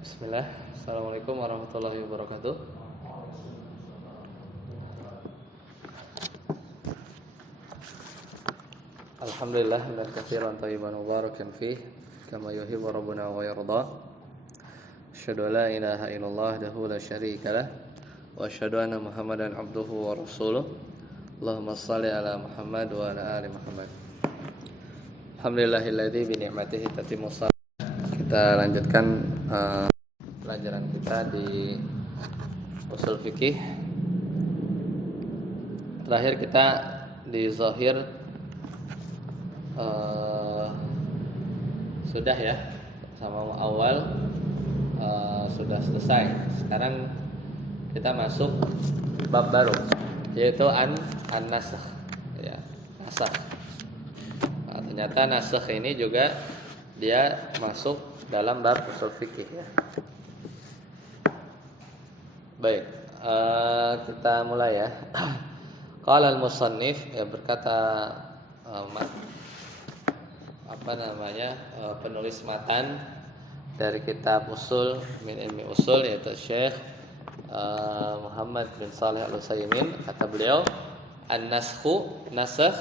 Bismillah. Assalamualaikum warahmatullahi wabarakatuh. Alhamdulillah hamdan katsiran thayyiban mubarakan fih kama yuhibbu rabbuna wa yarda. Asyhadu an la ilaha illallah wahdahu la syarika lah wa asyhadu anna Muhammadan abduhu wa rasuluh. Allahumma shalli ala Muhammad wa ala ali Muhammad. Alhamdulillahilladzi bi ni'matihi tatimmu shalah. Kita lanjutkan pelajaran kita di usul fikih. Terakhir kita di zahir sudah ya, sama awal sudah selesai. Sekarang kita masuk bab baru, yaitu an-nasakh ya, nasakh. Nah, ternyata nasakh ini juga dia masuk dalam bab usul fikih ya. Baik, kita mulai ya. Qala al-musannif, ya, berkata penulis matan dari kitab usul min ilmi usul, yaitu Syekh Muhammad bin Shalih Al-Utsaimin. Kata beliau, an-naskhu, nasakh,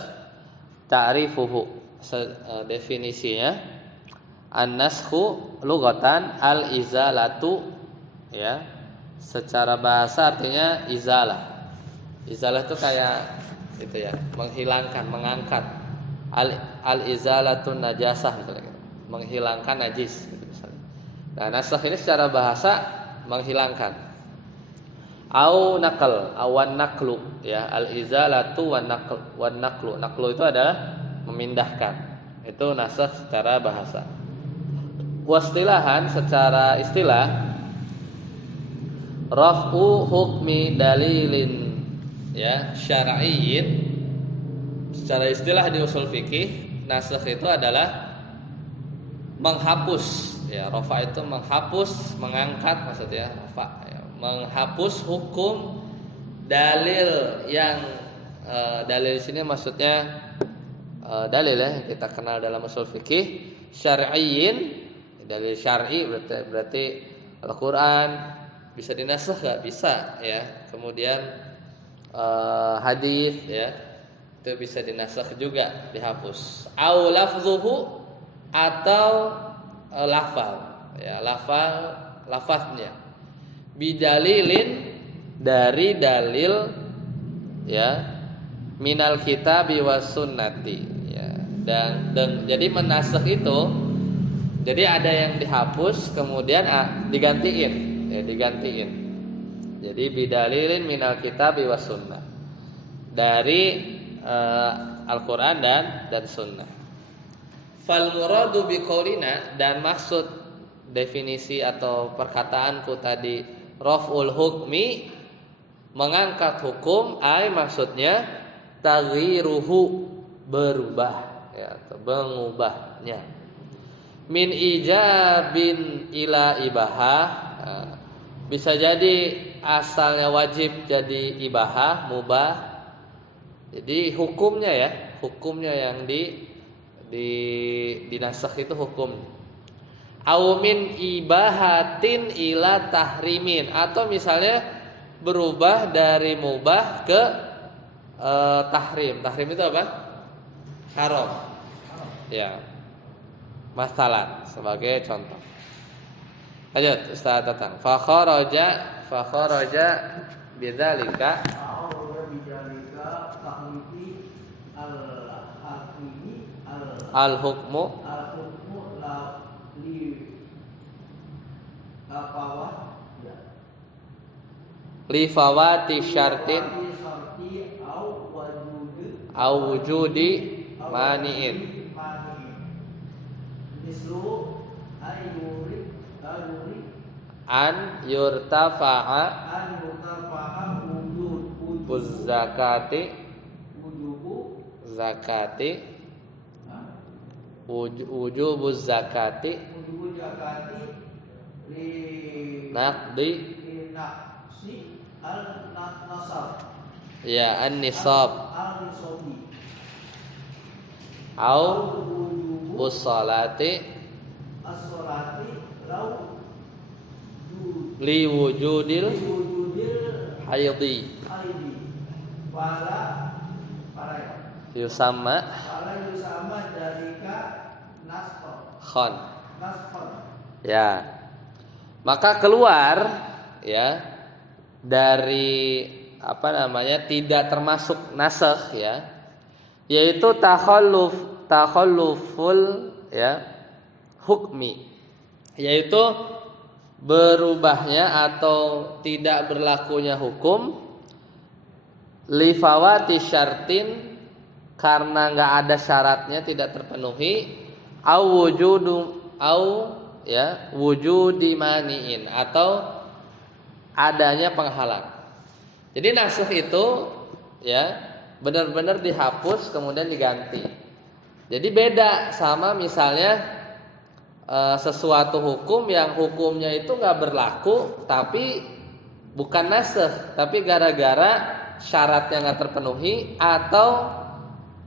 ta'rifuhu, definisinya, an-naskhu lughatan al-izalatu ya. Secara bahasa artinya izalah. Izalah itu kayak itu ya, menghilangkan, mengangkat. Al-izalatun najasah misalnya, menghilangkan najis gitu misalnya. Nah, nasakh ini secara bahasa menghilangkan. Au naqal, awan naqlu ya, al-izalatu wan naqlu. Naqlu itu adalah memindahkan. Itu nasakh secara bahasa. Wastilahan, secara istilah, raf'u hukmi dalilin ya syar'iyyin. Secara istilah di usul fikih, nasakh itu adalah menghapus ya. Rafa itu menghapus, mengangkat maksudnya rafa ya. Menghapus hukum dalil yang dalil di sini maksudnya dalil ya, kita kenal dalam usul fikih, syar'iyyin, dalil syar'i berarti Al-Qur'an. Bisa dinasakh enggak? Bisa ya. Kemudian hadis ya, itu bisa dinasakh juga, dihapus. Au lafzuhu, atau lafal ya, lafaznya. Bidalilin, dari dalil ya, minal kitabi was sunnati ya. Dan jadi menasakh itu, jadi ada yang dihapus kemudian digantiin ya, digantiin. Jadi bidalilin minal kitabi was sunnah, dari Al-Quran dan sunnah. Fal muradu biqaulina, dan maksud definisi atau perkataanku tadi, raf'ul hukmi, mengangkat hukum, maksudnya taghyiruhu, berubah ya, atau mengubahnya. Min ijabin ila ibahah, bisa jadi asalnya wajib jadi ibahah, mubah. Jadi hukumnya ya, hukumnya yang dinasakh itu hukum. Au min ibahatin ila tahrimin, atau misalnya berubah dari mubah ke tahrim. Tahrim itu apa? Haram. Ya. Masalah sebagai contoh. Lanjut, Ustaz datang. Fa kharaja bidzalika al-hukmu li fawati syartin au wujudi mani'in. An yurtafa'a zakati wujubu zakati naqdi ya an-nisab au bussalati li wujudil haidhi Wala yusamma dalika naskhon. khon. Ya. Maka keluar ya dari tidak termasuk nasakh ya, yaitu takhalluful ya hukmi, yaitu berubahnya atau tidak berlakunya hukum li fawati syartin, karena enggak ada syaratnya, tidak terpenuhi, wujudi maniin, atau adanya penghalang. Jadi nasakh itu ya benar-benar dihapus kemudian diganti. Jadi beda sama misalnya sesuatu hukum yang hukumnya itu nggak berlaku, tapi bukan nasakh, tapi gara-gara syaratnya nggak terpenuhi, atau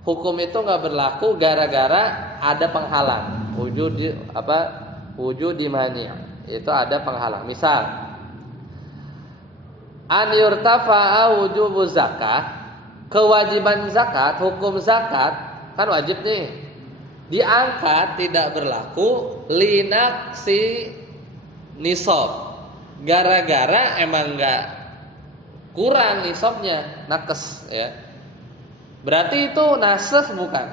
hukum itu nggak berlaku gara-gara ada penghalang, wujudi mani, itu ada penghalang. Misal an yurtafa'a wujubu zakat, kewajiban zakat, hukum zakat kan wajib nih, diangkat tidak berlaku linak si nisab, gara-gara emang enggak kurang nisabnya, nakes ya. Berarti itu nasakh bukan?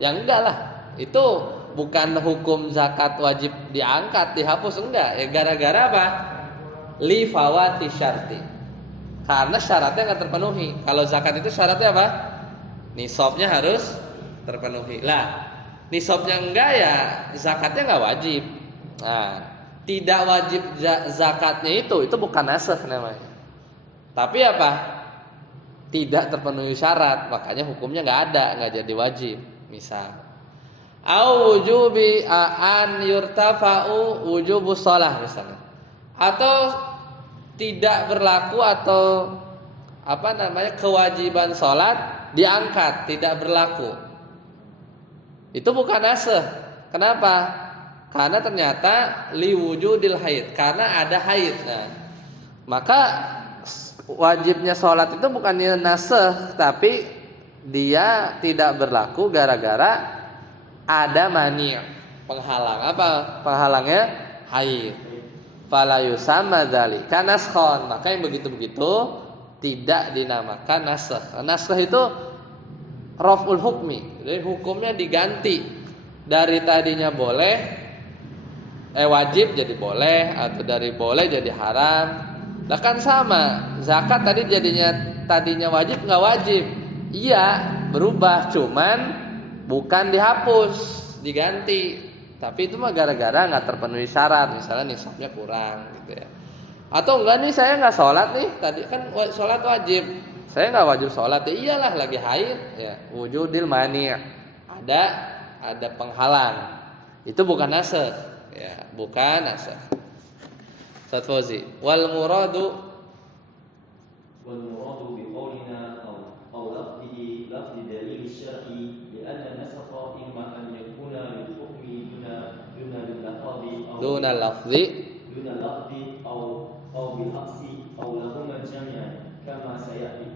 Ya enggak lah. Itu bukan hukum zakat wajib diangkat, dihapus, enggak. Ya gara-gara apa? Li fawati syarti. Karena syaratnya enggak terpenuhi. Kalau zakat itu syaratnya apa? Nisabnya harus terpenuhi. Lah, nisabnya enggak ya zakatnya enggak wajib. Nah, tidak wajib zakatnya itu bukan nasakh namanya. Tapi apa? Tidak terpenuhi syarat, makanya hukumnya enggak ada, enggak jadi wajib. Misal, au wujubi an yurtafa'u wujubus shalah misalnya. Atau tidak berlaku, atau kewajiban sholat diangkat, tidak berlaku. Itu bukan nasakh. Kenapa? Karena ternyata liwujudil haid, karena ada haid. Nah, maka wajibnya sholat itu bukannya nasakh, tapi dia tidak berlaku gara-gara ada mani', penghalang. Apa penghalangnya? Haid. Fala yusamma dzalika naskhon. Maka yang begitu-begitu tidak dinamakan nasakh. Nasakh itu raf'ul hukmi. Jadi hukumnya diganti. Dari tadinya boleh wajib jadi boleh, atau dari boleh jadi haram. Lah kan sama. Zakat tadinya wajib enggak wajib. Iya, berubah, cuman bukan dihapus, diganti. Tapi itu mah gara-gara nggak terpenuhi syarat, misalnya nisabnya kurang gitu ya. Atau enggak nih, saya nggak sholat nih, tadi kan sholat wajib, saya nggak wajib sholat, ya iyalah lagi haid ya, wujudil mani', ada penghalang. Itu bukan nasakh ya, bukan nasakh. Ustaz Fauzi, wal muradu bi qawlina aw lafzi dalil syar'i li anna nasakha imma an yakuna lil hukmi duna lafzi aw bil aksi aw lahuma jami'an kama sayati.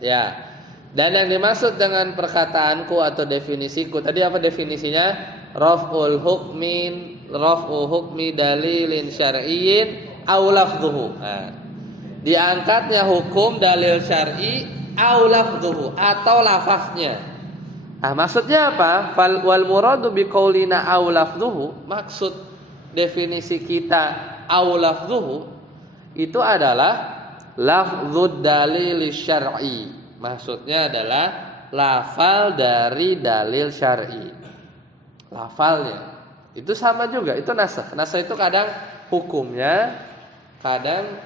Ya. Dan yang dimaksud dengan perkataanku atau definisiku tadi apa definisinya? Raf'u hukmi dalilin syar'iyyin aw lafdhuhu. Nah, diangkatnya hukum dalil syar'i aw lafdhuhu, atau lafaznya. Nah, maksudnya apa? Wal muradu bi qaulina aw lafdhuhu, maksud definisi kita aw lafdhuhu itu adalah lafdzud dalil syar'i. Maksudnya adalah lafal dari dalil syar'i. Lafalnya itu sama juga, itu nasakh. Nasakh itu kadang hukumnya, kadang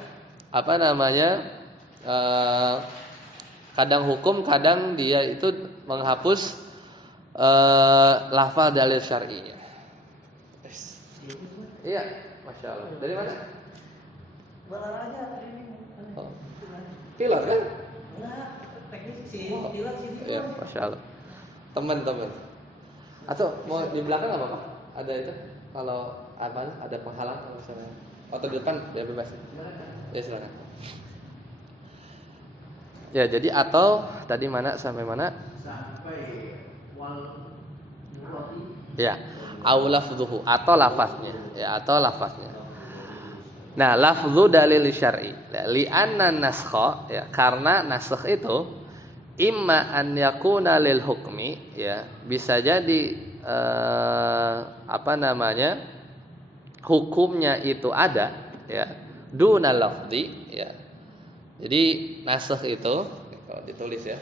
kadang hukum, kadang dia itu menghapus lafal dalil syar'inya. Iya, masya Allah. Dari mana? Balaraja ini. Oh. Pilot kan? Enggak, teknis sih, pilot sih. Iya, masya Allah. Teman-teman. Atau mau di belakang apa Pak? Ada itu? Kalau ada penghalang misalnya. Atau di depan ya bebas. Ya silakan. Ya, jadi atau tadi mana sampai mana? Sampai wal murati. Ya, au lafdhuhu atau lafaznya. Ya, atau lafaznya. Nah, lafdhu dalil syar'i. Li anna naskha ya, karena nasakh itu imma an yakuna lil hukmi ya, bisa jadi hukumnya itu ada ya, duna lafzi ya. Jadi nasakh itu kalau ditulis ya.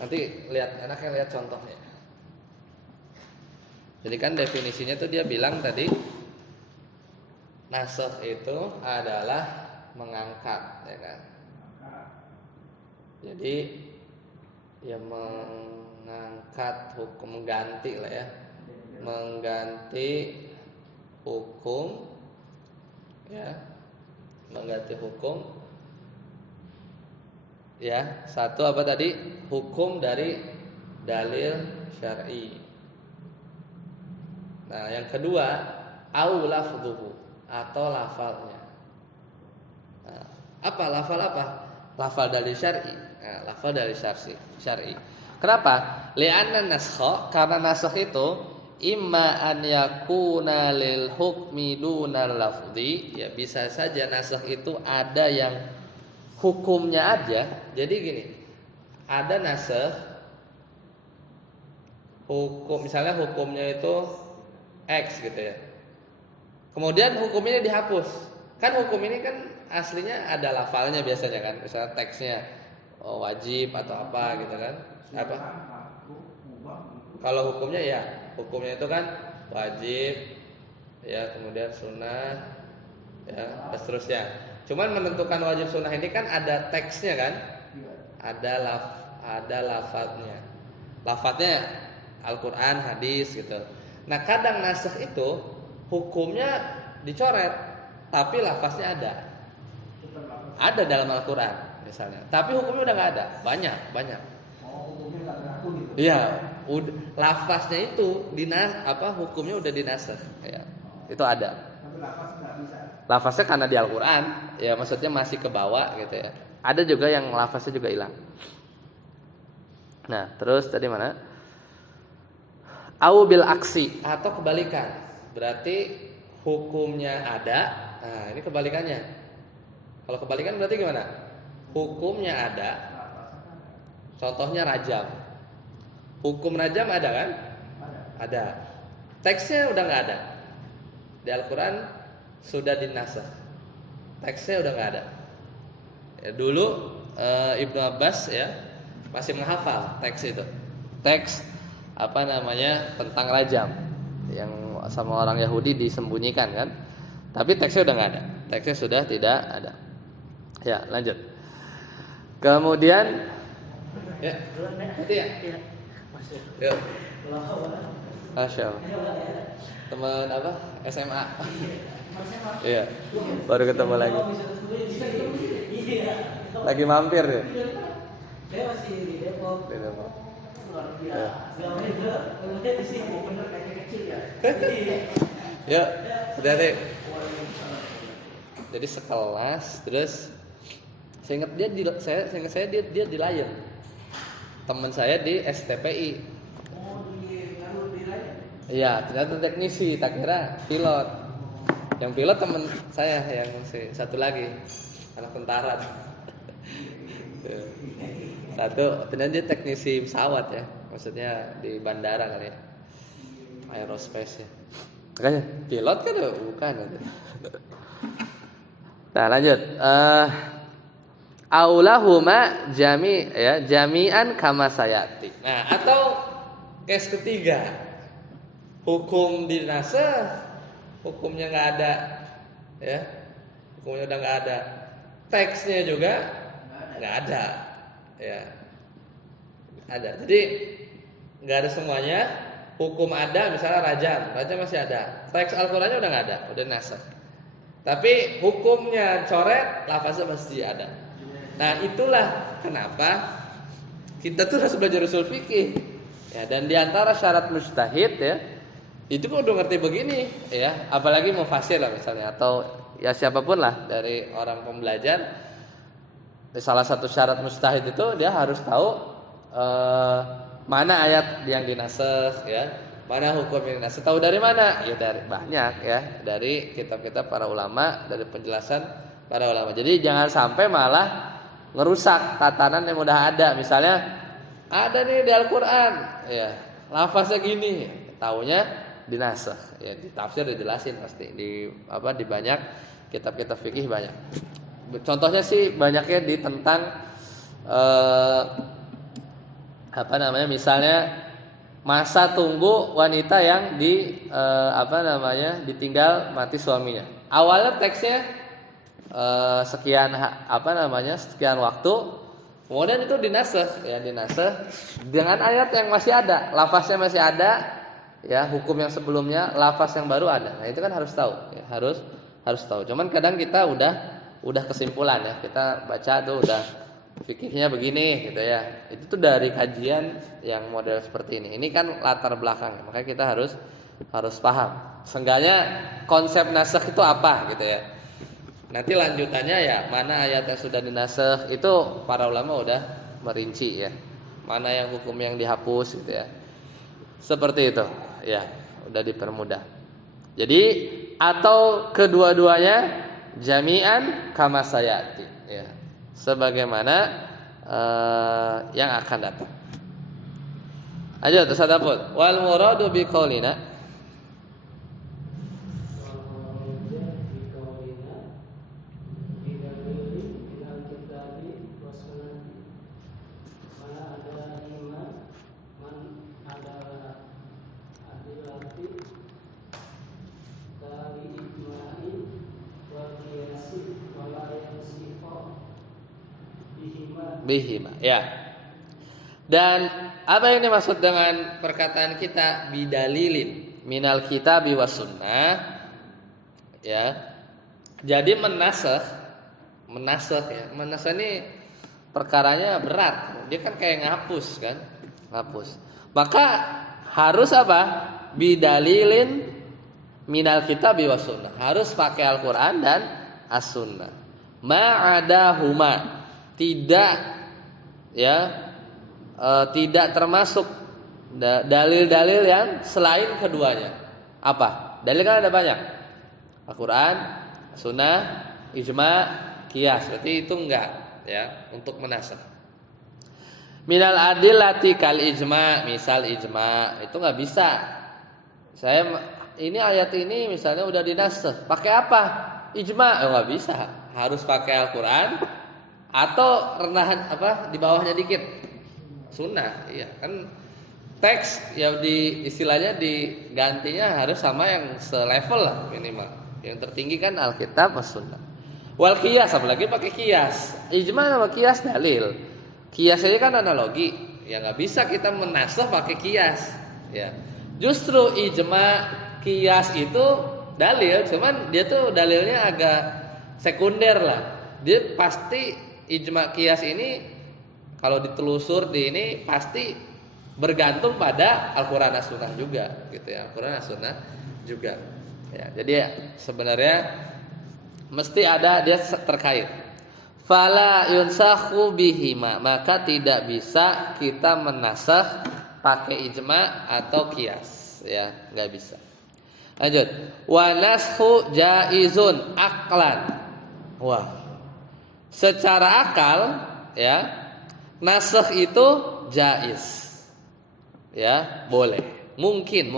Nanti enaknya lihat contohnya. Jadi kan definisinya tuh dia bilang tadi nasakh itu adalah mengangkat ya kan. Jadi ya mengangkat hukum, mengganti lah ya. Mengganti hukum ya. Mengganti hukum ya, satu apa tadi? Hukum dari dalil syar'i. Nah, yang kedua au lafdhuhu atau lafalnya. Nah, apa lafal apa? Lafal dalil syar'i. Nah, lafal dalil syar'i. Kenapa? Li'anna naskha, karena nasakh itu imma an yakuna lil hukmi dunal lafzi ya, bisa saja nasakh itu ada yang hukumnya aja. Jadi gini, ada nasakh hukum, misalnya hukumnya itu X gitu ya, kemudian hukum ini dihapus. Kan hukum ini kan aslinya ada lafalnya biasanya kan, misalnya teksnya wajib atau apa gitu kan. Apa? Kalau hukumnya ya, hukumnya itu kan wajib ya, kemudian sunnah ya, dan seterusnya. Cuman menentukan wajib sunnah ini kan ada teksnya kan, ada lafadznya. Lafadznya Al-Quran, hadis gitu. Nah, kadang nasakh itu hukumnya dicoret, tapi lafadznya ada dalam Al-Quran misalnya, tapi hukumnya udah nggak ada, banyak. Oh, hukumnya nggak berlaku gitu. Iya, lafaznya itu hukumnya udah dinasakh ya. Itu ada. Tapi lafaz nggak bisa. Lafaznya karena di Al-Qur'an, ya maksudnya masih kebawa gitu ya. Ada juga yang lafaznya juga hilang. Nah, terus tadi mana? Au bil aksi atau kebalikan. Berarti hukumnya ada. Nah, ini kebalikannya. Kalau kebalikan berarti gimana? Hukumnya ada. Contohnya rajam. Hukum rajam ada kan? Ada. Teksnya udah nggak ada. Di Al-Quran sudah dinasakh. Teksnya udah nggak ada. Ya, dulu Ibnu Abbas ya masih menghafal teks itu. Teks tentang rajam yang sama orang Yahudi disembunyikan kan. Tapi teksnya udah nggak ada. Teksnya sudah tidak ada. Ya, lanjut. Kemudian ya, nanti ya. Yuk. Masya Allah. Teman apa? SMA. Iya. Baru ketemu lagi. Lagi mampir ya. Saya masih di Depok. Di Depok. Ya. Kemudian di sini bener kayak kecil ya. Yuk, sudah deh. Jadi sekelas, terus saya ingat dia di Lion. Teman saya di STPI. Oh, di Lion. Iya, ternyata teknisi, tak kira pilot. Yang pilot teman saya yang satu lagi, anak tentara. Satu, ternyata dia teknisi pesawat ya, maksudnya di bandara kali ya, aerospace ya. Makanya pilot kan bukan. Nah, lanjut. Aulahuma jami'an kama sayati. Nah, atau case ketiga, hukum dinasakh, hukumnya nggak ada, ya, hukumnya udah nggak ada, teksnya juga nggak ada, ya, ada. Jadi nggak ada semuanya. Hukum ada, misalnya rajam masih ada, teks Al-Qurannya udah nggak ada, udah nasakh. Tapi hukumnya coret, lafaznya masih ada. Nah, itulah kenapa kita tuh harus belajar usul fikih. Ya, dan diantara syarat mujtahid ya, itu kudu ngerti begini ya, apalagi mufasir lah misalnya atau ya siapapun lah dari orang pembelajar. Salah satu syarat mustahid itu dia harus tahu mana ayat yang dinasakh ya, mana hukum yang dinasakh. Tahu dari mana? Ya dari banyak ya, dari kitab-kitab para ulama, dari penjelasan para ulama. Jadi jangan sampai malah ngerusak tatanan yang udah ada. Misalnya ada nih di Al-Qur'an ya, lafaznya gini, taunya dinasakh ya, di tafsir dijelasin pasti di banyak kitab-kitab fikih banyak. Contohnya sih banyaknya di tentang misalnya masa tunggu wanita yang ditinggal mati suaminya. Awalnya teksnya sekian waktu, kemudian itu dinasakh dengan ayat yang masih ada, lafaznya masih ada. Ya, hukum yang sebelumnya, lafaz yang baru ada. Nah, itu kan harus tahu ya, harus tahu. Cuman kadang kita udah kesimpulan ya. Kita baca tuh udah fikihnya begini gitu ya. Itu tuh dari kajian yang model seperti ini. Ini kan latar belakang. Makanya kita harus paham. Seenggaknya konsep nasakh itu apa gitu ya. Nanti lanjutannya ya, mana ayat yang sudah dinasakh itu para ulama udah merinci ya. Mana yang hukum yang dihapus gitu ya. Seperti itu. Ya, udah dipermudah. Jadi atau kedua-duanya jami'an kama sayati ya. Sebagaimana yang akan datang. Ayo tasadaqul wal muradu biqaulina bihima ya. Dan apa yang dimaksud dengan perkataan kita bidalilin minal kitabi was sunnah ya. Jadi menasakh ya. Menasakh ini perkaranya berat. Dia kan kayak ngapus kan? Ngapus. Maka harus apa? Bidalilin minal kitabi was sunnah. Harus pakai Al-Qur'an dan As-Sunnah. Ma'adahuma. Tidak termasuk dalil-dalil yang selain keduanya. Apa? Dalil kan ada banyak. Al-Qur'an, Sunnah, ijma, qiyas. Berarti itu enggak ya untuk menasakh. Minal adillati kal ijma, misal ijma itu enggak bisa. Ini ayat ini misalnya udah dinasakh. Pakai apa? Ijma. Enggak bisa. Harus pakai Al-Qur'an atau renahan di bawahnya dikit sunnah, iya kan teks ya istilahnya digantinya harus sama yang selevel lah minimal. Yang tertinggi kan Alkitab was sunnah. Wal qiyas, apalagi pakai qiyas. Ijma sama qiyas dalil. Qiyas aja kan analogi, ya nggak bisa kita menasakh pakai qiyas. Ya, justru ijma qiyas itu dalil, cuman dia tuh dalilnya agak sekunder lah. Dia pasti ijma qiyas ini kalau ditelusur di ini pasti bergantung pada Al-Qur'an dan Sunnah juga gitu ya. Al-Qur'an dan Sunnah juga. Ya, jadi sebenarnya mesti ada dia terkait. Fala yunsakhu bihima, maka tidak bisa kita menasakh pakai ijma atau qiyas ya, enggak bisa. Lanjut. Wa naskhu jaizun aqlan. Wah. Secara akal ya, nasakh itu jaiz. Ya, boleh. Mungkin.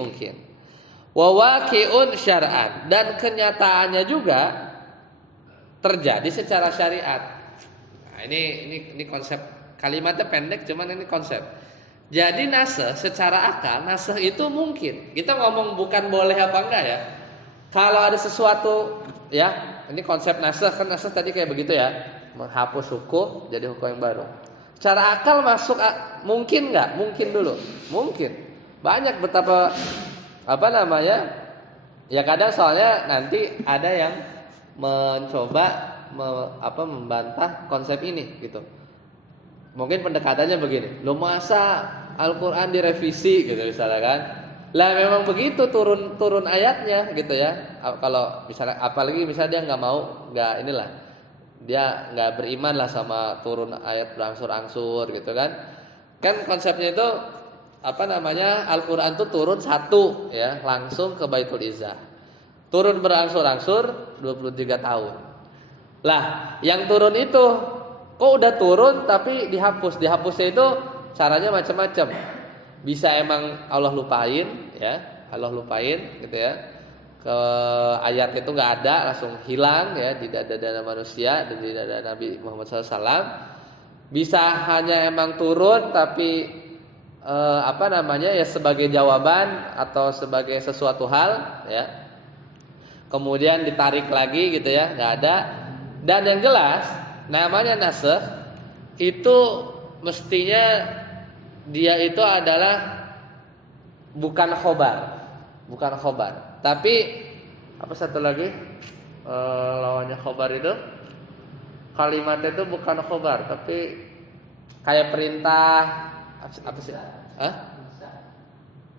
Wa waqi'un syar'an, dan kenyataannya juga terjadi secara syariat. Nah, ini konsep, kalimatnya pendek cuman ini konsep. Jadi nasakh secara akal, nasakh itu mungkin. Kita ngomong bukan boleh apa enggak ya. Kalau ada sesuatu ya, ini konsep nasakh kan, nasakh tadi kayak begitu ya. Menghapus hukum jadi hukum yang baru. Secara akal masuk mungkin enggak? Mungkin dulu. Mungkin. Banyak betapa ya kadang soalnya nanti ada yang mencoba membantah konsep ini gitu. Mungkin pendekatannya begini. Lo masa Al-Qur'an direvisi gitu misalnya kan. Lah memang begitu turun ayatnya gitu ya. Kalau misalnya apalagi misalnya dia nggak mau, nggak inilah, dia nggak beriman lah sama turun ayat berangsur-angsur gitu kan. Kan konsepnya itu apa namanya, Al-Quran itu turun satu ya langsung ke Baitul Izzah. Turun berangsur-angsur 23 tahun. Lah yang turun itu kok udah turun tapi dihapus. Dihapusnya itu caranya macam-macam. Bisa emang Allah lupain ya, Allah lupain gitu ya. Ke ayat itu nggak ada, langsung hilang ya di dada manusia dan di dada Nabi Muhammad SAW. Bisa hanya emang turun tapi apa namanya ya sebagai jawaban atau sebagai sesuatu hal ya. Kemudian ditarik lagi gitu ya, nggak ada. Dan yang jelas namanya nasakh itu mestinya dia itu adalah bukan khobar, bukan khobar. Tapi apa satu lagi lawannya khobar itu kalimatnya itu bukan khobar, tapi kayak perintah apa sih? Hah?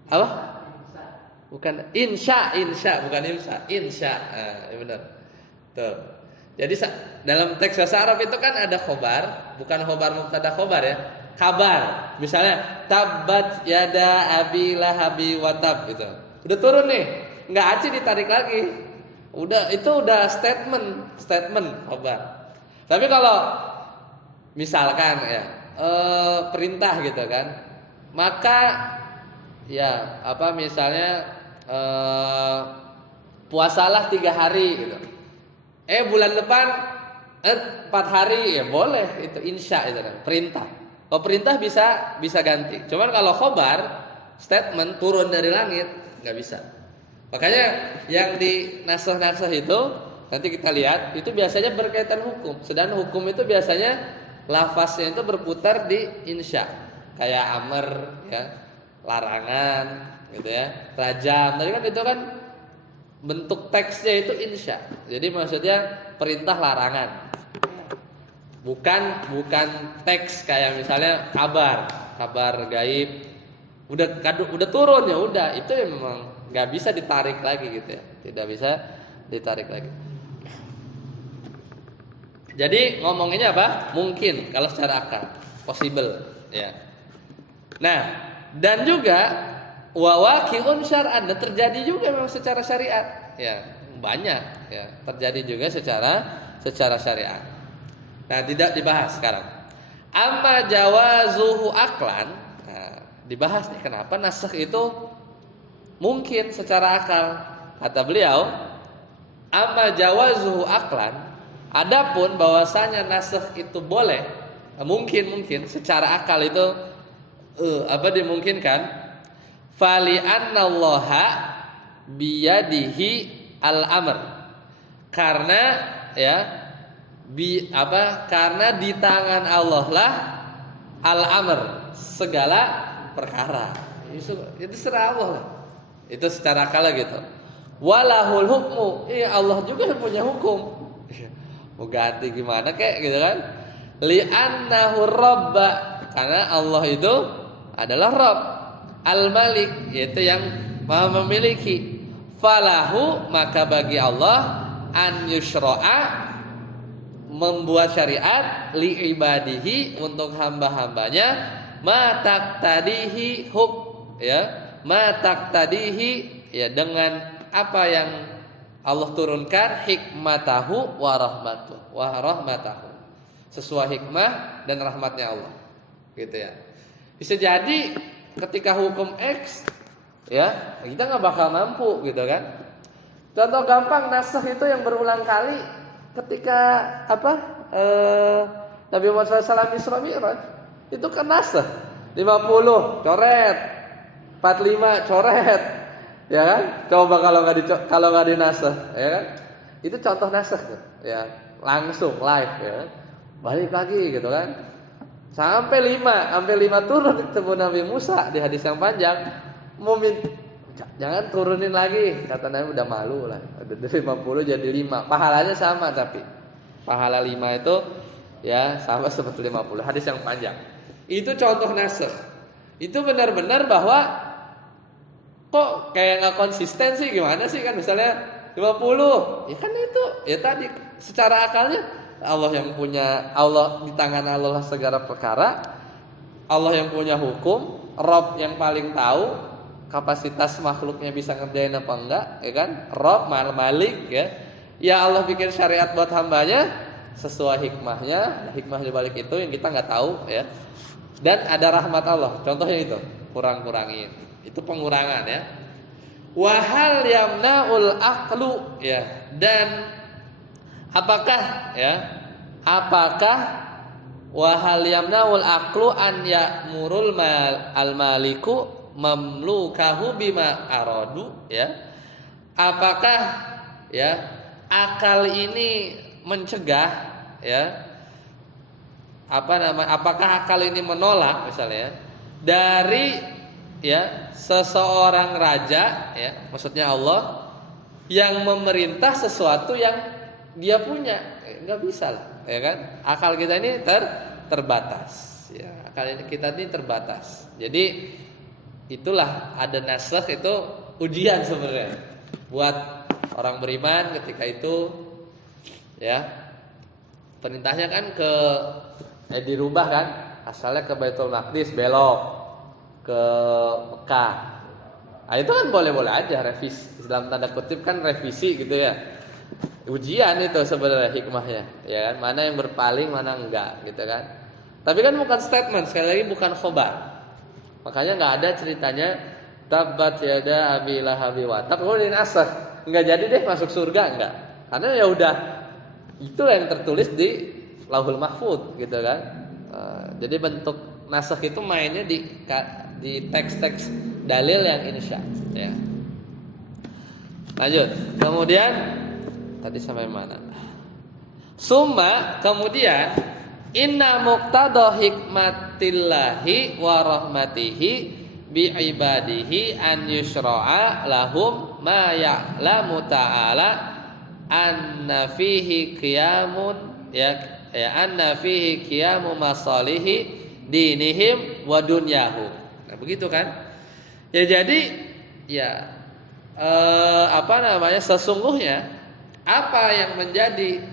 Apa? Bukan insya, bukan insya. Ya benar. Tuh. Jadi dalam teks bahasa Arab itu kan ada khobar, bukan khobar mubtada khobar ya. Kabar, misalnya tabat yada abi lahabi watab gitu. Udah turun nih, nggak aci ditarik lagi. Udah itu udah statement kabar. Tapi kalau misalkan ya perintah gitu kan, maka ya apa misalnya puasalah 3 hari gitu. Bulan depan 4 hari ya boleh, itu insya itu kan perintah. Kalau perintah bisa ganti. Cuman kalau khobar statement turun dari langit nggak bisa. Makanya yang di nasakh itu nanti kita lihat itu biasanya berkaitan hukum. Sedangkan hukum itu biasanya lafaznya itu berputar di insya. Kayak amr ya, larangan gitu ya, rajam. Tadi kan itu kan bentuk teksnya itu insya. Jadi maksudnya perintah larangan. Bukan teks kayak misalnya kabar gaib. Udah turun ya udah, itu ya memang nggak bisa ditarik lagi gitu ya. Tidak bisa ditarik lagi. Jadi ngomonginnya apa? Mungkin kalau secara akal, possible ya. Nah, dan juga wawaqi'un syar'an, dan terjadi juga memang secara syariat. Ya, banyak ya, terjadi juga secara syariat. Nah, tidak dibahas sekarang. Amma jawazuhu aklan. Nah, dibahas nih kenapa nasakh itu mungkin secara akal. Kata beliau, amma jawazuhu aklan. Adapun bahwasanya nasakh itu boleh, mungkin secara akal itu dimungkinkan. Fali annallaha biyadihi al-amr. Karena ya karena di tangan Allah lah al-amr, segala perkara. Itu serah Allah lah. Itu secara akal gitu. Walahul hukmu. Allah juga punya hukum. Mau ganti gimana kek gitu kan? Li'annahu rabba, karena Allah itu adalah Rabb. Al-Malik, yaitu yang Maha memiliki. Falahu, maka bagi Allah an yushra'a, membuat syariat li ibadihi, untuk hamba-hambanya, ma taqtadihi ya, dengan apa yang Allah turunkan, hikmatahu wa rahmatahu, sesuai hikmah dan rahmatnya Allah, gitu ya. Bisa jadi ketika hukum X ya kita nggak bakal mampu gitu kan. Contoh gampang nasakh itu yang berulang kali ketika Nabi Muhammad SAW Isra Mi'raj itu kan nasakh. 50 coret, 45 coret, ya kan? Coba kalau nggak dinasakh, ya kan? Itu contoh nasakh tuh, ya langsung live, ya kan? Balik lagi gitu kan? Sampai 5 turun ketemu Nabi Musa di hadis yang panjang, jangan turunin lagi, kata Nabi, udah malu lah. Dari 50 jadi 5, pahalanya sama, tapi pahala 5 itu ya sama seperti 50, hadis yang panjang. Itu contoh nasakh. Itu benar-benar bahwa kok kayak nggak konsisten sih, gimana sih kan misalnya 50, ya kan itu ya tadi secara akalnya Allah yang punya, Allah di tangan Allah segala perkara, Allah yang punya hukum, Rob yang paling tahu kapasitas makhluknya bisa ngerjain apa enggak, ya kan? Rob Malik ya. Ya Allah bikin syariat buat hambanya sesuai hikmahnya, hikmah di balik itu yang kita nggak tahu ya. Dan ada rahmat Allah. Contohnya itu, kurang-kurangin. Itu pengurangan ya. Wahal yamnaul aqlu ya. Dan apakah wahal yamnaul aqlu an ya'murul al-maliku mamlukahu bima aradu ya. Apakah ya akal ini mencegah ya, apakah akal ini menolak misalnya dari ya seseorang raja ya, maksudnya Allah yang memerintah sesuatu yang dia punya, nggak bisa lah ya kan. Akal kita ini terbatas ya, akal kita ini terbatas. Jadi itulah ada nasakh, itu ujian sebenarnya buat orang beriman ketika itu ya. Perintahnya kan dirubah kan, asalnya ke Baitul Maqdis belok ke Mekah. Nah, itu kan boleh-boleh aja revisi, dalam tanda kutip kan revisi gitu ya. Ujian itu sebenarnya hikmahnya, ya kan? Mana yang berpaling, mana enggak gitu kan. Tapi kan bukan statement, sekali lagi bukan khobar. Makanya enggak ada ceritanya tabat yada abi lahabi wa tab kemudian asah. Enggak jadi deh masuk surga, enggak. Karena ya udah itu yang tertulis di Lauhul Mahfuz gitu kan. Jadi bentuk nasakh itu mainnya di teks-teks dalil yang insya ya. Lanjut. Kemudian tadi sampai mana? Summa kemudian inna muqtada hikmatillahi wa rahmatihi bi ibadihi an yusra'a lahum ma ya'lamu ta'ala anna fihi qiyamun ya anna fihi qiyamu masalihi dinihim wa dunyahum. Nah, begitu kan? Ya jadi ya sesungguhnya apa yang menjadi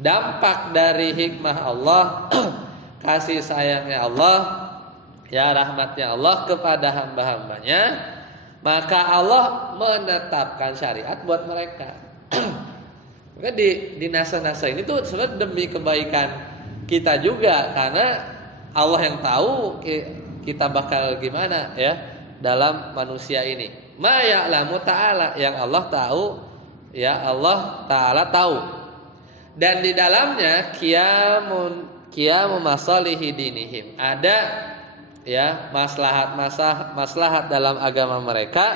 dampak dari hikmah Allah, kasih sayangnya Allah, ya rahmatnya Allah kepada hamba-hambanya, maka Allah menetapkan syariat buat mereka. Maka di nasa-nasa ini tuh sebenarnya demi kebaikan kita juga, karena Allah yang tahu kita bakal gimana ya dalam manusia ini. Ma ya'lamu ta'ala, yang Allah tahu ya, Allah Ta'ala tahu. Dan di dalamnya qiyamu masalihi dinihim, ada ya maslahat dalam agama mereka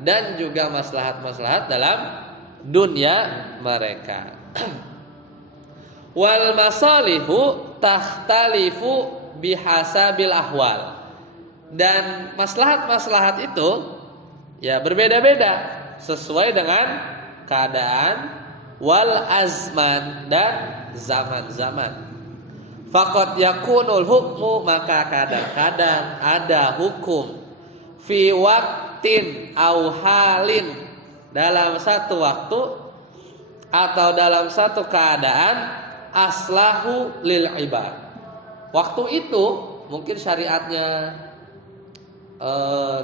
dan juga maslahat dalam dunia mereka. Wal masalihu takhtalifu bihasabil ahwal. Dan maslahat itu ya berbeda-beda sesuai dengan keadaan, wal azman, dan zaman-zaman. Faqad yakunul hukmu, maka kadang-kadang ada hukum fi waqtin au halin, dalam satu waktu atau dalam satu keadaan, aslahu lil ibad. Waktu itu mungkin syariatnya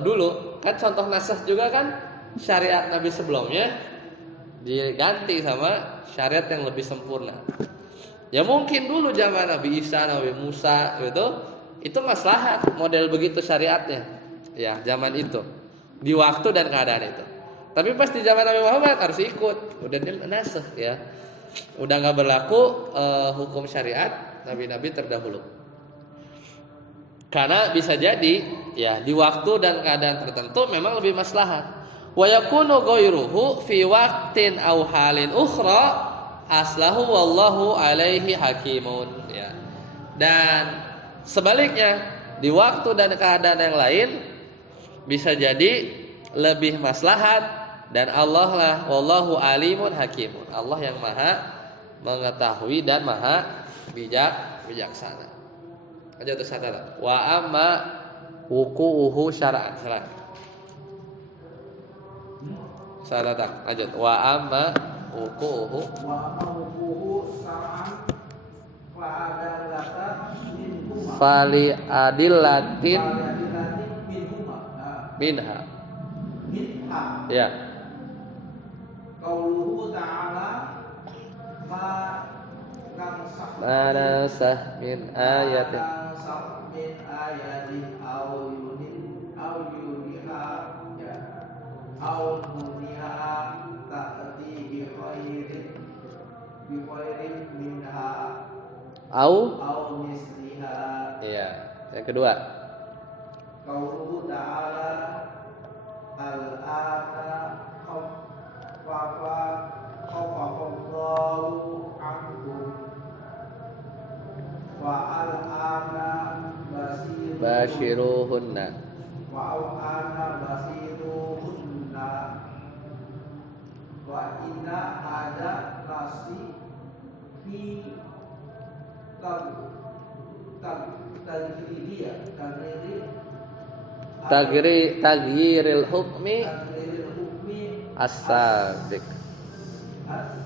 dulu kan, contoh nasakh juga kan syariat Nabi sebelumnya diganti sama syariat yang lebih sempurna. Ya mungkin dulu zaman Nabi Isa, Nabi Musa itu maslahat model begitu syariatnya. Ya zaman itu, di waktu dan keadaan itu. Tapi pas di zaman Nabi Muhammad harus ikut, udah nasakh ya. Udah enggak berlaku hukum syariat nabi-nabi terdahulu. Karena bisa jadi ya di waktu dan keadaan tertentu memang lebih maslahat. Wa yakunu ghairuhu fi waqtin aw halin ukhra aslahu wallahu alaihi hakimun ya. Dan sebaliknya di waktu dan keadaan yang lain bisa jadi lebih maslahat, dan Allah lah wallahu alimun hakimun. Allah yang maha mengetahui dan maha bijaksana. Aja terus sadar. Wa amma wuqu'uhu syara'an. Salatak. Lanjut. Wa amma wuquhu Wa mawquhu sar'an fa'adalatan minhuma. fali adillatin Fa'adalatin minhuma. minha. Minha. Ya. Qauluhu ta'ala ma nansakh Manasah min ayatin. min ayatin aw yuniha ya aw muniha ta'ti bi khairin minha Au. aw misliha. Iya. Yang kedua. Qauluhu ta'ala al-ana khafafallahu ankum wa al-ana Bashiruhunna. wa al-ana basiruhunna wa inna ada nasi fi Tagyiril hukmi tagril hukmi as-sabiq.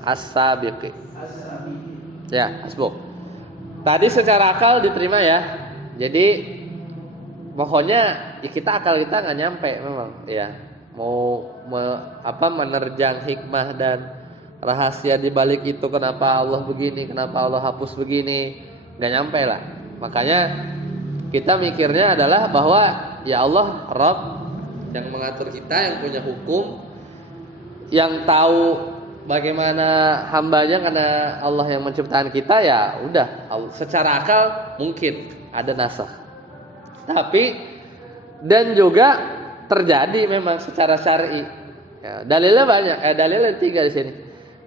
As-sabiqi. as-sabiqi. Ya, asbuk. Tadi secara akal diterima ya. Jadi pokoknya ya kita akal kita nggak nyampe memang ya. Mau menerjang hikmah dan rahasia di balik itu, kenapa Allah begini, kenapa Allah hapus begini, nggak nyampe lah. Makanya kita mikirnya adalah bahwa ya Allah Rabb yang mengatur kita, yang punya hukum, yang tahu bagaimana hambanya karena Allah yang menciptakan kita, ya udah secara akal mungkin ada nasakh. Tapi dan juga terjadi memang secara syar'i. Ya, dalilnya banyak. Dalilnya 3 di sini.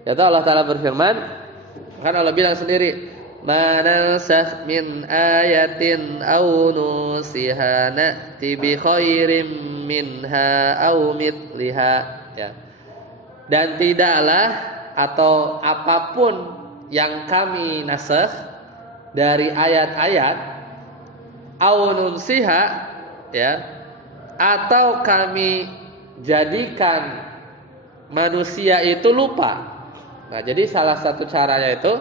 Yaitu Allah Taala berfirman, kan Allah bilang sendiri, "Manansakh min ayatin aw nusiha na'ti bi khairim minha aw mithliha." Ya. Dan tidaklah atau apapun yang kami nasakh dari ayat-ayat aw nunsiha, ya, atau kami jadikan manusia itu lupa. Nah, jadi salah satu caranya itu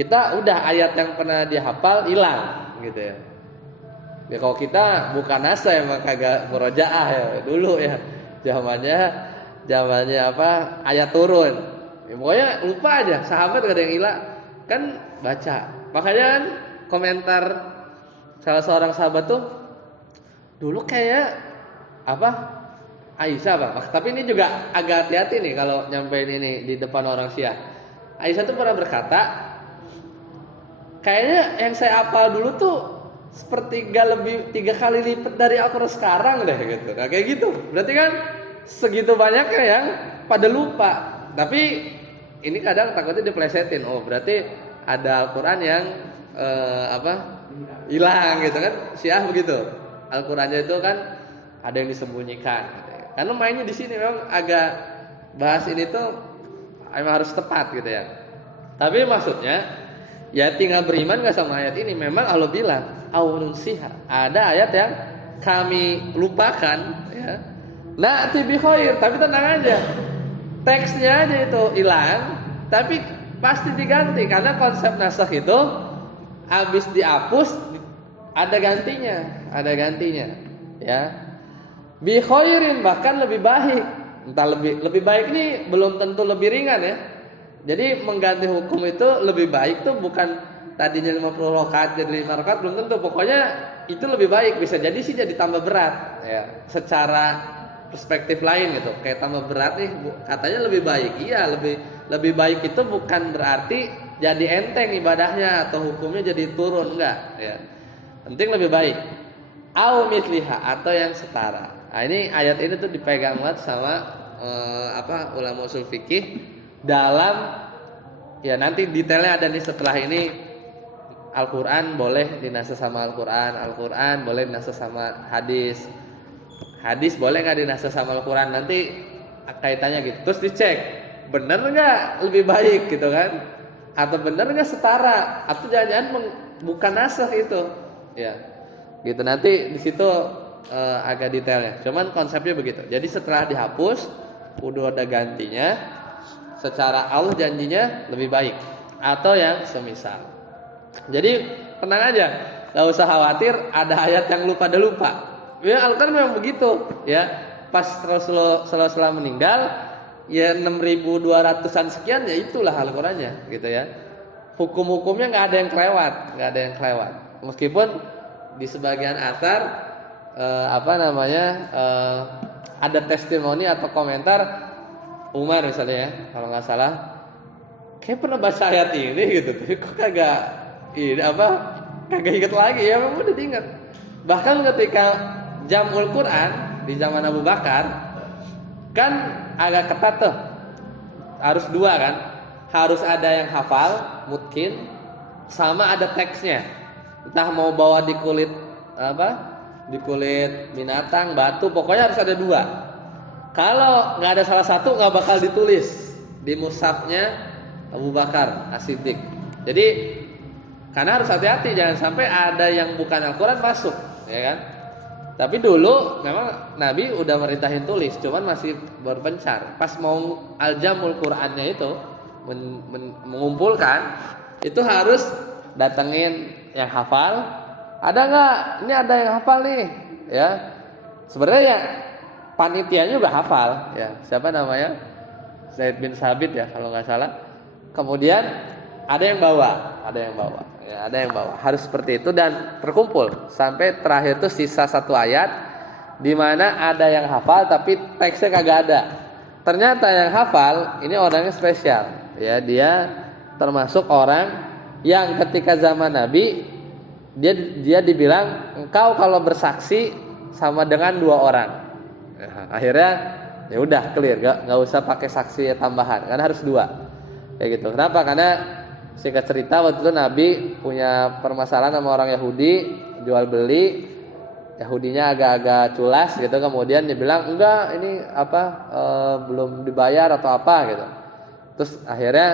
kita udah ayat yang pernah dihafal hilang gitu ya. Ya kalau kita bukan nasa emang kagak murojaah ya dulu ya. Zamannya apa? Ayat turun. Ya, pokoknya lupa aja, sahabat gak ada yang hilang. Kan baca. Makanya kan komentar salah seorang sahabat tuh dulu kayak apa? Aisyah Bang. Tapi ini juga agak hati-hati nih kalau nyampein ini di depan orang Syiah. Aisyah tuh pernah berkata, kayaknya yang saya hafal dulu tuh sepertiga lebih 3 kali lipat dari Al-Qur'an sekarang deh gitu. Nah, kayak gitu. Berarti kan segitu banyaknya yang pada lupa. Tapi ini kadang takutnya diplesetin. Oh, berarti ada Al-Qur'an yang hilang gitu kan. Syiah begitu. Al-Qur'annya itu kan ada yang disembunyikan gitu ya. Karena mainnya di sini memang agak bahas ini tuh emang harus tepat gitu ya. Tapi maksudnya ya tinggal beriman gak sama ayat ini. Memang Allah bilang aununsiha, ada ayat yang kami lupakan ya. Na'ti bi khair, tapi tenang aja. Teksnya aja itu hilang, tapi pasti diganti karena konsep nasakh itu habis dihapus ada gantinya ya. Bi khairin, bahkan lebih baik. Entah lebih baik ini belum tentu lebih ringan ya. Jadi mengganti hukum itu lebih baik tuh bukan tadinya 50 rakaat jadi 5 rakaat, belum tentu. Pokoknya itu lebih baik, bisa jadi sih jadi tambah berat ya. Secara perspektif lain gitu. Kayak tambah berat nih katanya lebih baik. Iya, lebih baik itu bukan berarti jadi enteng ibadahnya atau hukumnya jadi turun, enggak ya. Penting lebih baik. Au misliha, atau yang setara. Nah, ini ayat ini tuh dipegang banget sama ulama usul fikih dalam ya nanti detailnya ada nih setelah ini. Al-Qur'an boleh dinasah sama Al-Qur'an, Al-Qur'an boleh dinasah sama hadis. Hadis boleh enggak dinasah sama Al-Qur'an? Nanti kaitannya gitu. Terus dicek, benar enggak lebih baik gitu kan? Atau benar enggak setara? Atau jangan-jangan bukan nasakh itu. Ya. Gitu nanti di situ agak detailnya. Cuman konsepnya begitu. Jadi setelah dihapus udah ada gantinya, secara Allah janjinya lebih baik atau yang semisal. Jadi tenang aja, nggak usah khawatir ada ayat yang lupa. Ya Al-Quran memang begitu ya. Pas Rasulullah meninggal, ya 6.200-an sekian, ya itulah Al-Qurannya gitu ya. Hukum-hukumnya nggak ada yang kelewat. Meskipun di sebagian atsar ada testimoni atau komentar Umar misalnya ya, kalau nggak salah, kayak pernah baca ayat ini gitu, tapi kok kagak inget lagi ya, memang udah diingat. Bahkan ketika Jamul Quran di zaman Abu Bakar kan agak ketat tuh, harus dua kan, harus ada yang hafal mungkin, sama ada teksnya, entah mau bawa di kulit binatang, batu, pokoknya harus ada dua. Kalau nggak ada salah satu nggak bakal ditulis di mushafnya Abu Bakar As-Siddiq. Jadi karena harus hati-hati, jangan sampai ada yang bukan Al-Quran masuk, ya kan? Tapi dulu memang Nabi udah merintahin tulis, cuman masih berpencar. Pas mau Al-Jamul Qurannya itu mengumpulkan, itu harus datengin yang hafal. Ada nggak? Ini ada yang hafal nih, ya. Sebenarnya ya panitianya juga hafal, ya. Siapa namanya? Zaid bin Sabit ya, kalau nggak salah. Kemudian ada yang bawa. Ya, ada yang bawa. Harus seperti itu dan terkumpul sampai terakhir itu sisa satu ayat di mana ada yang hafal tapi teksnya kagak ada. Ternyata yang hafal ini orangnya spesial, ya. Dia termasuk orang yang ketika zaman Nabi dia dibilang engkau kalau bersaksi sama dengan 2 orang. Ya, akhirnya ya udah clear, nggak usah pakai saksi tambahan, karena harus 2. Kayak gitu. Kenapa? Karena singkat cerita waktu itu Nabi punya permasalahan sama orang Yahudi, jual beli, Yahudinya agak-agak culas gitu, kemudian dia bilang enggak ini belum dibayar atau apa gitu. Terus akhirnya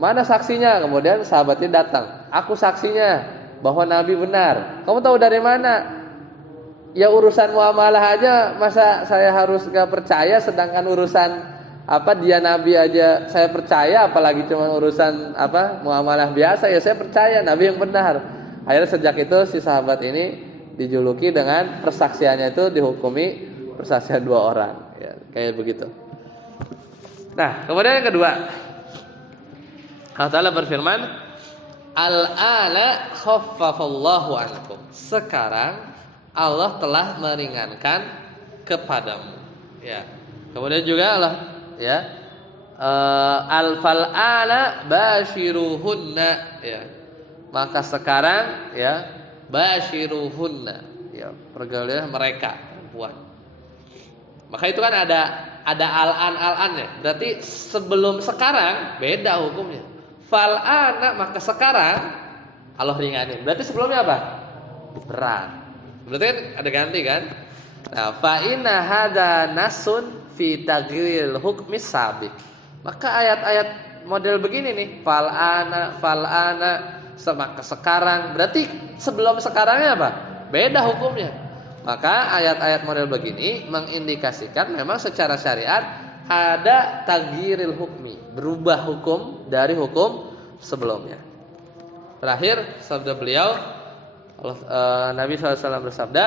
mana saksinya? Kemudian sahabatnya datang, aku saksinya bahwa Nabi benar. Kamu tahu dari mana? Ya urusan muamalah aja masa saya harus gak percaya, sedangkan urusan dia Nabi aja saya percaya, apalagi cuma urusan muamalah biasa, ya saya percaya Nabi yang benar. Akhirnya sejak itu si sahabat ini dijuluki dengan persaksiannya itu dihukumi persaksian 2 orang, ya, kayak begitu. Nah, kemudian yang kedua, Allah Ta'ala berfirman, Al-ala khaffafallahu ankum. Sekarang Allah telah meringankan kepadamu. Ya. Kemudian juga Allah al-fal'ala bashiruhunna, ya. Maka sekarang ya bashiruhunna, ya, pergaulilah mereka perempuan. Maka itu kan ada al-an-al-annya. Berarti sebelum sekarang beda hukumnya. Fal'ana, maka sekarang Allah ringanin. Berarti sebelumnya apa? Berat. Berarti kan ada ganti kan? Nah, fa inna hadza nasun fi taghyiril hukmi sabiq. Maka ayat-ayat model begini nih, fal'ana, maka sekarang, berarti sebelum sekarangnya apa? Beda hukumnya. Maka ayat-ayat model begini mengindikasikan memang secara syariat ada taghyiril hukmi, berubah hukum dari hukum sebelumnya. Terakhir sabda beliau, Nabi SAW bersabda,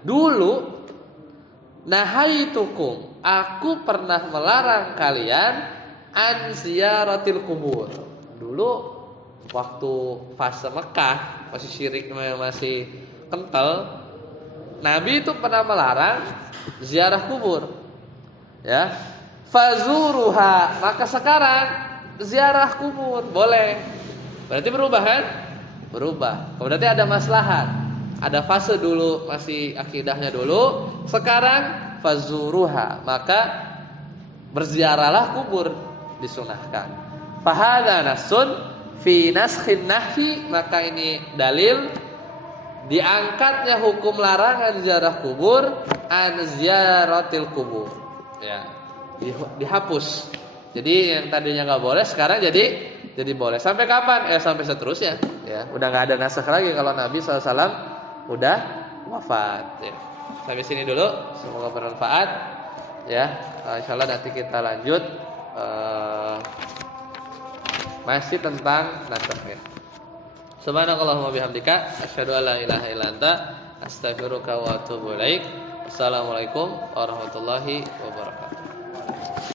dulu nahaitukum, aku pernah melarang kalian an ziyaratil kubur. Dulu waktu fase Mekah masih syirik, masih kental, Nabi itu pernah melarang ziarah kubur. Ya. Fazuruha, maka sekarang ziarah kubur boleh. Berarti berubah kan? Berubah. Berarti ada maslahat. Ada fase dulu masih akidahnya dulu, sekarang fazuruha, maka berziarahlah kubur disunahkan. Fahadha nasun fi naskhin nahyi, maka ini dalil diangkatnya hukum larangan ziarah kubur an ziyaratil kubur. Ya, dihapus. Jadi yang tadinya enggak boleh sekarang jadi boleh. Sampai kapan? Sampai seterusnya. Ya, udah enggak ada nasakh lagi kalau Nabi SAW udah wafat. Ya. Sampai sini dulu. Semoga bermanfaat. Ya, insyaallah nanti kita lanjut masih tentang nasabnya. Subhanakallahumma bihamdika asyhadu an la ilaha illa anta astaghfiruka wa atubu ilaik. Assalamualaikum warahmatullahi wabarakatuh.